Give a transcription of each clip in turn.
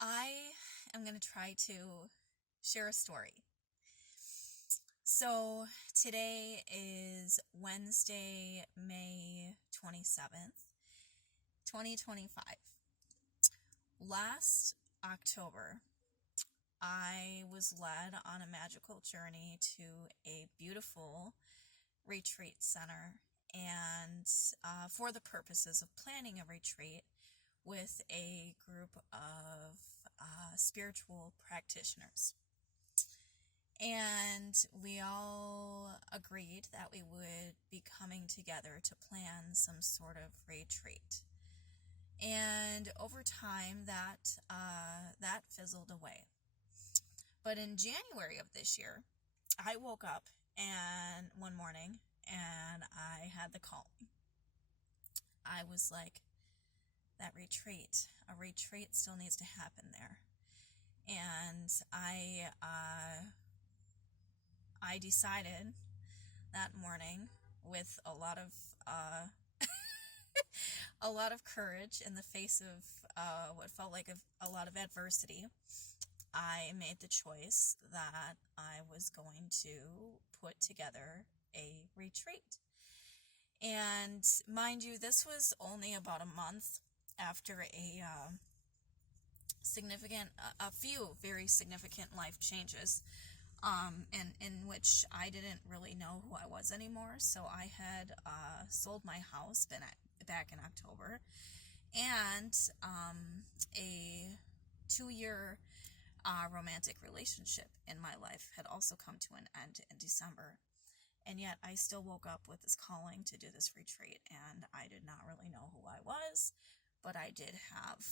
I am going to try to share a story. So, today is Wednesday, May 27th, 2025. Last October, I was led on a magical journey to a beautiful retreat center and for the purposes of planning a retreat with a group of spiritual practitioners. And we all agreed that we would be coming together to plan some sort of retreat. And over time, that fizzled away. But in January of this year, I woke up and one morning and I had the calling. I was like, that retreat, a retreat still needs to happen there. And I decided that morning with a lot of courage in the face of what felt like a lot of adversity. I made the choice that I was going to put together a retreat. And mind you, this was only about a month after a few very significant life changes, in which I didn't really know who I was anymore. So I had sold my house back in October, and a 2-year romantic relationship in my life had also come to an end in December. And yet I still woke up with this calling to do this retreat, and I did not really know who I was, but I did have,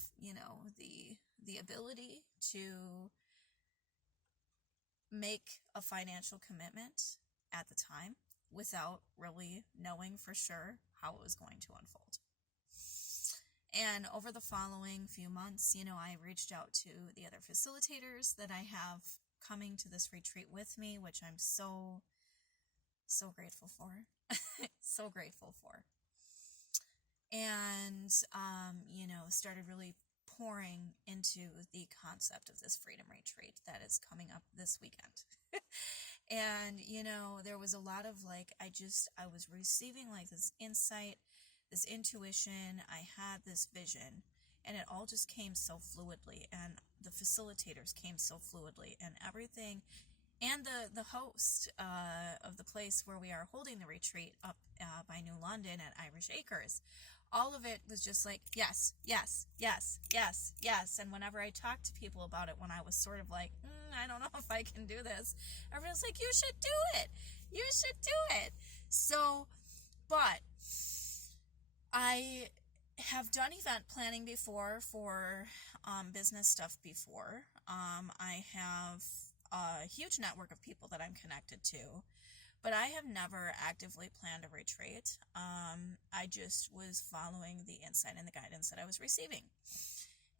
the ability to make a financial commitment at the time without really knowing for sure how it was going to unfold. And over the following few months, I reached out to the other facilitators that I have coming to this retreat with me, which I'm so grateful for. So grateful for. And, started really pouring into the concept of this freedom retreat that is coming up this weekend. And, there was a lot of I was receiving this insight, this intuition. I had this vision, and it all just came so fluidly, and the facilitators came so fluidly, and everything. And the host of the place where we are holding the retreat up by New London at Irish Acres, all of it was just like, yes, yes, yes, yes, yes. And whenever I talked to people about it, when I was sort of like, I don't know if I can do this, everyone's like, you should do it. You should do it. So, but I have done event planning before for business stuff before. I have a huge network of people that I'm connected to, but I have never actively planned a retreat. I just was following the insight and the guidance that I was receiving.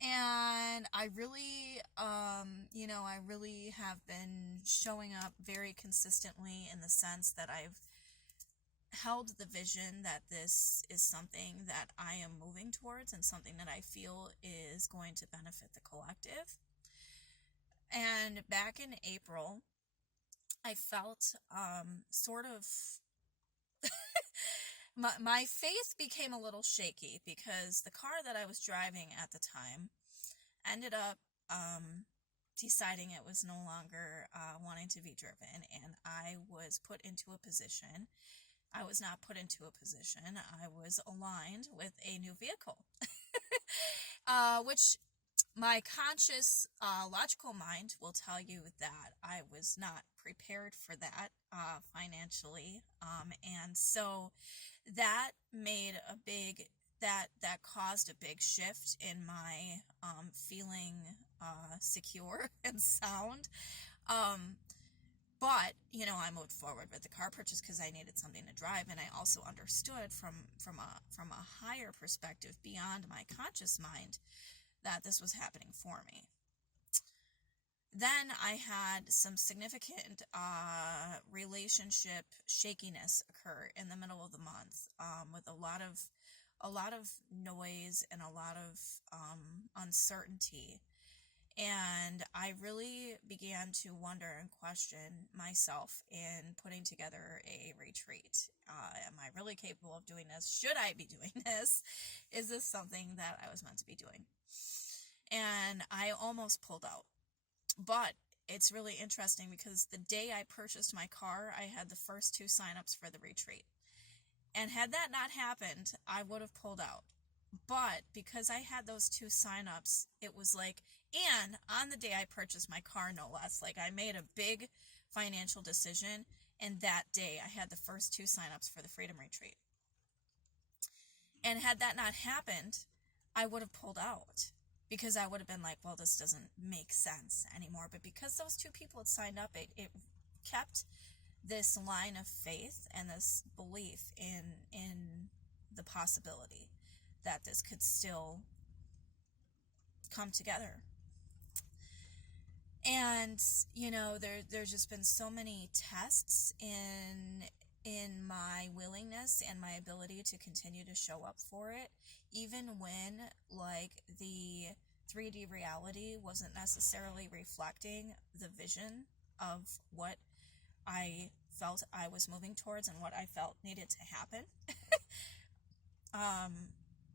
And I really, I really have been showing up very consistently in the sense that I've held the vision that this is something that I am moving towards and something that I feel is going to benefit the collective. And back in April, I felt sort of my faith became a little shaky because the car that I was driving at the time ended up deciding it was no longer wanting to be driven, and I was put into a position. I was not put into a position. I was aligned with a new vehicle, which my conscious, logical mind will tell you that I was not prepared for that financially, and so that made that caused a big shift in my feeling secure and sound. But I moved forward with the car purchase because I needed something to drive, and I also understood from a higher perspective beyond my conscious mind that this was happening for me. Then I had some significant relationship shakiness occur in the middle of the month, with a lot of noise and a lot of uncertainty. And I really began to wonder and question myself in putting together a retreat. Am I really capable of doing this? Should I be doing this? Is this something that I was meant to be doing? And I almost pulled out. But it's really interesting because the day I purchased my car, I had the first 2 signups for the retreat. And had that not happened, I would have pulled out. But because I had those 2 signups, it was like, and on the day I purchased my car, no less, like I made a big financial decision, and that day I had the first 2 signups for the Freedom Retreat. And had that not happened, I would have pulled out because I would have been like, well, this doesn't make sense anymore. But because those 2 people had signed up, it kept this line of faith and this belief in the possibility that this could still come together. And there's just been so many tests in my willingness and my ability to continue to show up for it, even when like the 3D reality wasn't necessarily reflecting the vision of what I felt I was moving towards and what I felt needed to happen.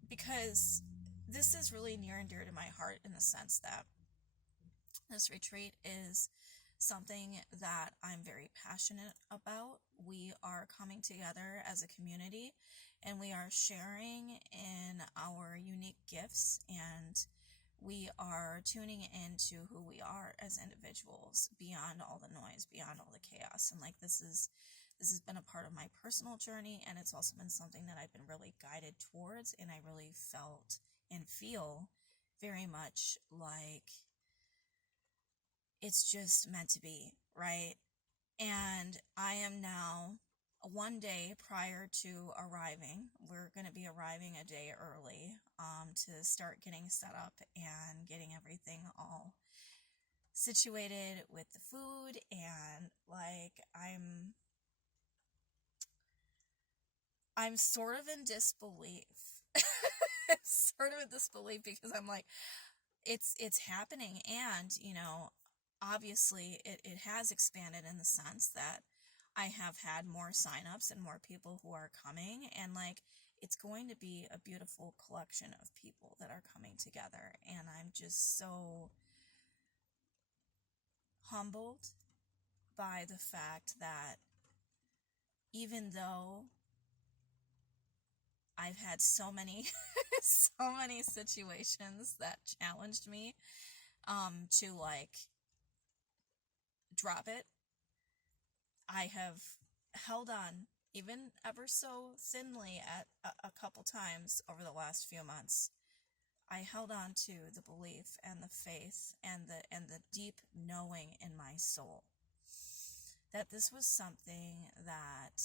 Because this is really near and dear to my heart in the sense that this retreat is something that I'm very passionate about. We are coming together as a community and we are sharing in our unique gifts, and we are tuning into who we are as individuals beyond all the noise, beyond all the chaos. And like this has been a part of my personal journey, and it's also been something that I've been really guided towards, and I really felt and feel very much like it's just meant to be, right? And I am now 1 day prior to arriving. We're going to be arriving a day early to start getting set up and getting everything all situated with the food, and like I'm sort of in disbelief. Sort of in disbelief because I'm like, it's happening, and obviously it has expanded in the sense that I have had more signups and more people who are coming, and like it's going to be a beautiful collection of people that are coming together, and I'm just so humbled by the fact that even though I've had so many so many situations that challenged me to like drop it, I have held on even ever so thinly at a couple times over the last few months. I held on to the belief and the faith and the deep knowing in my soul that this was something that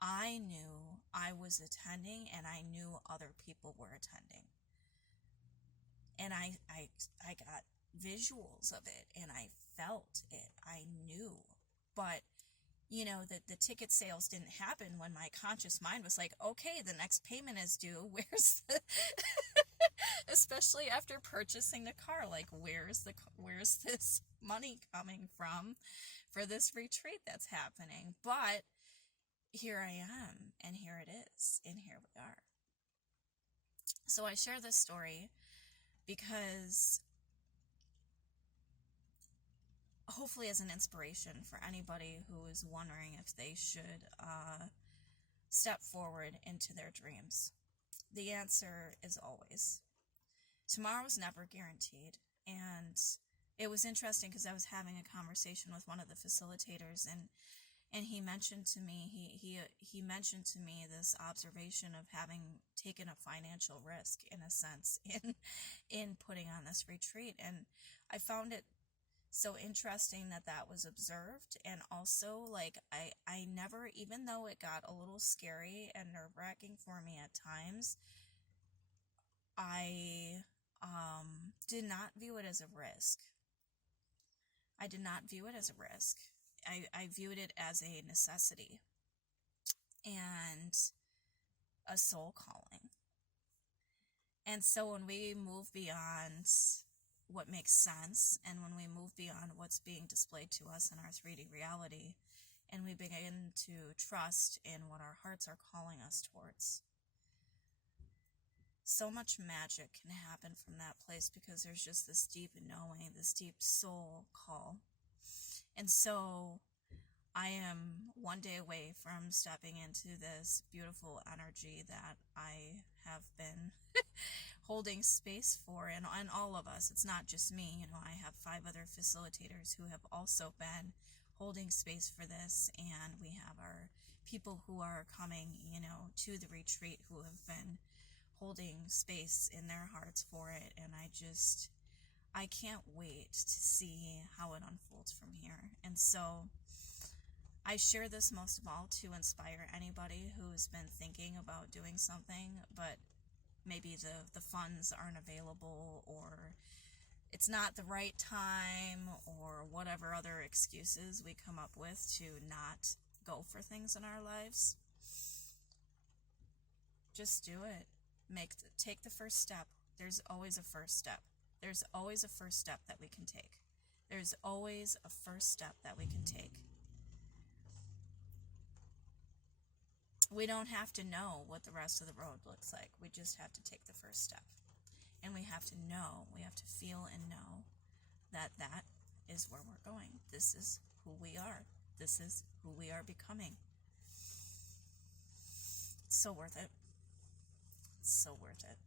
I knew I was attending, and I knew other people were attending. And I got visuals of it, and I felt it. I knew. But the ticket sales didn't happen when my conscious mind was like, okay, the next payment is due. Where's the especially after purchasing the car, like where's this money coming from for this retreat that's happening? But here I am, and here it is, and here we are. So I share this story because hopefully as an inspiration for anybody who is wondering if they should step forward into their dreams. The answer is always. Tomorrow is never guaranteed, and it was interesting because I was having a conversation with one of the facilitators, and he mentioned to me he mentioned to me this observation of having taken a financial risk in a sense in putting on this retreat, and I found it so interesting that was observed. And also like I never, even though it got a little scary and nerve-wracking for me at times, I did not view it as a risk. I did not view it as a risk. I viewed it as a necessity and a soul calling. And so when we move beyond what makes sense, and when we move beyond what's being displayed to us in our 3D reality, and we begin to trust in what our hearts are calling us towards. So much magic can happen from that place because there's just this deep knowing, this deep soul call. And so I am one day away from stepping into this beautiful energy that I have been holding space for, and all of us. It's not just me. I have 5 other facilitators who have also been holding space for this, and we have our people who are coming, to the retreat who have been holding space in their hearts for it, and I can't wait to see how it unfolds from here. And so I share this most of all to inspire anybody who's been thinking about doing something, but maybe the funds aren't available, or it's not the right time, or whatever other excuses we come up with to not go for things in our lives. Just do it. Take the first step. There's always a first step. There's always a first step that we can take. There's always a first step that we can take. We don't have to know what the rest of the road looks like. We just have to take the first step. And we have to know, we have to feel and know that that is where we're going. This is who we are. This is who we are becoming. It's so worth it. It's so worth it.